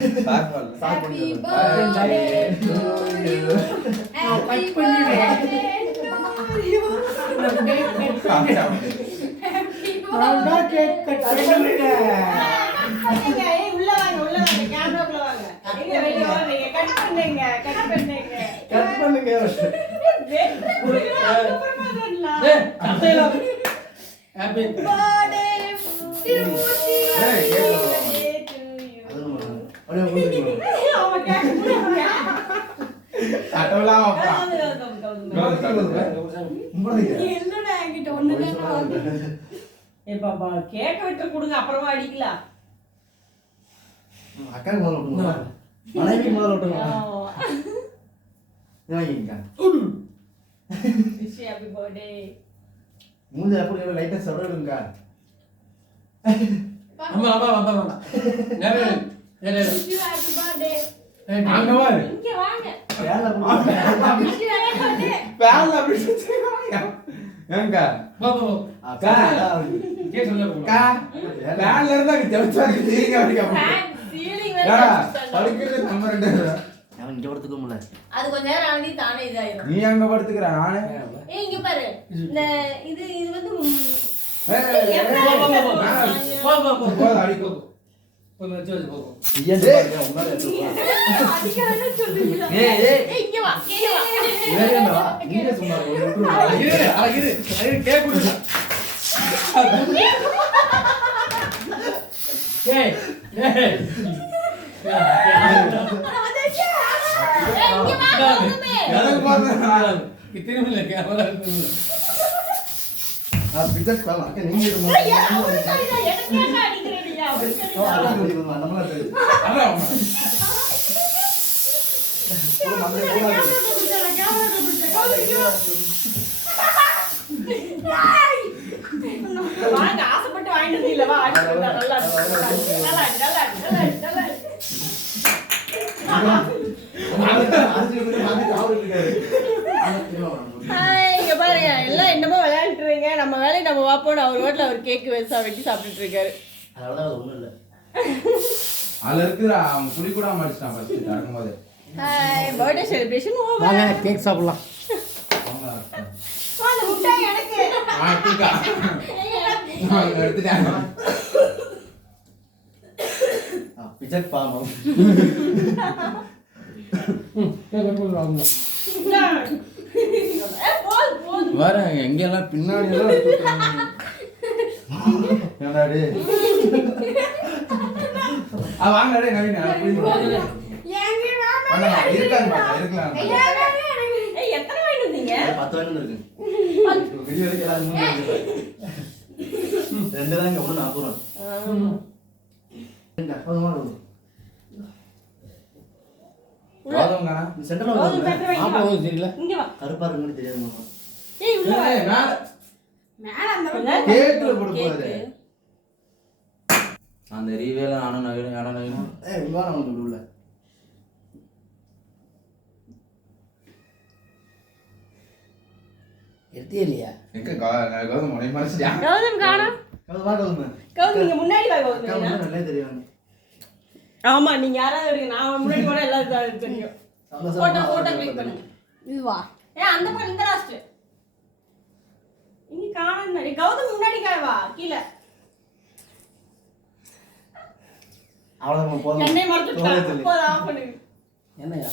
Happy birthday to you. Happy birthday to you. Happy birthday கேக்க விட்டு கொடுங்க அப்புறமா அடிக்கலாம். அக்கா முதல்ல விட்டுருங்க, மனைவி முதல்ல விட்டுருங்க. Happy birthday. மூஞ்சி அப்படி லைட்டா சொல்றதுங்க. அம்மா அம்மா அம்மா அம்மா நேரே நேரே happy birthday. அங்க வா இங்க வாங்க. வேலை பேல அப்படி சொல்லுங்க. ஏங்க போ போ அக்கா கே சொல்ல போ அக்கா பேல இருந்தா ஜெபச்சா இருக்கீங்க அப்படிங்க. சீலிங் ஏடா படுக்கிறது நம்ம ரெண்டு பேரும். அவன் இங்க படுத்துக்க முடியல. அது கொஞ்ச நேரம் ஆனி தானே இதாயிரும். நீ அங்க படுத்துக்கற நானே. ஏய் இங்க பாரு. இந்த இது வந்து போ போ போ போ அடிக்கோ. போ வெச்சு போ போ ஏன் பாருங்க உன்னால ஏத்துவா. அதிகாரமே சொல்லுவீங்க. ஏய் ஏய் இங்க வா. இங்க வா. வேறேண்டா நீங்க சும்மா விட்டுருங்க. இரு கேக் குடுடா ஏய் ஏய் இங்க வா போதுமே. எனக்கு பாருங்க. திரும்பில கேமரா இருக்கு பிஜெட் கால் அக்கா நீங்க இருங்க. ஐயா ஒரு காரியா எனக்கு ஏன் அடிக்கறீங்க? நம்மள தெரியும். அம்மா வாங்க ஆசைப்பட்டு வாங்கிட்டு வந்தீங்களா? வா அடி நல்லா நல்லா இங்க பாருங்க எல்லாம் என்னமோ விளையாண்டுறீங்க. நம்ம வேலையை நம்ம வாப்போம். அவர் வீட்டுல அவர் கேக் வேஸ்டா வெட்டி சாப்பிட்டுட்டு இருக்காரு. அதனால ஒண்ணும் இல்ல. அதுல இருக்குடா அவன் குடி கூட மாட்டிட்டான் ஃபர்ஸ்ட் தரக்கும்போது. Hi birthday celebration over. வாங்க கேக் சாப்பிடலாம். வாங்க முட்டாய் எனக்கு. தூக்கா நான் எடுத்துட்டேன். பிஜெட் பாவம். வேற எங்க எல்லாம் பின்னாடி எல்லாம் எடுத்துட்டாங்க. என்னடா வாங்க டேய் நவீன இருக்கான்னு பார்த்தா இருக்கலாம். ஏய் எத்தனை வாங்கிட்டு வந்தீங்க? 10 வேணும் இருக்கு. வீடியோ எடுக்கலாம் ரெண்டு தான் இங்க 40 ரூபாய். இந்த போதுமா இருக்கு. வாதம்ங்க சென்டர்ல ஒரு பேப்பர் வாங்கி வா. தெரியல இங்க வா. கருப்பா இருக்குன்னு தெரியாது மாமா. ஏய் உள்ள வா. மேல அந்த கேக்ல போடு போடு. கேக்கு. அந்த ரீவேல நானும் நவீன யாரா நவீன ஏய் இங்க வா நம்ம உள்ள. எடுத்தே இல்லையா? எங்க கௌதம் முனை மறைச்சியா? கௌதம் காணோம். வா கௌதம். கௌதம் நீங்க முன்னாடி வா அக்கா கௌதம். வந்து நல்லா தெரியும். ஆமா நீங்க யாராவது எடுங்க. நான் முன்னாடி போனா எல்லாரும் தெரியும். போட்டோ கிளிக் பண்ணுங்க. இதுவா ஏய் அந்த பக்கம் இந்த லாஸ்ட். இங்க காணோம். கௌதம் முன்னாடி வா கீழ. அவ்வளவுதான் போதும். என்னை மறந்துட்டா. போதும் ஆஃப் பண்ணுங்க. என்னையா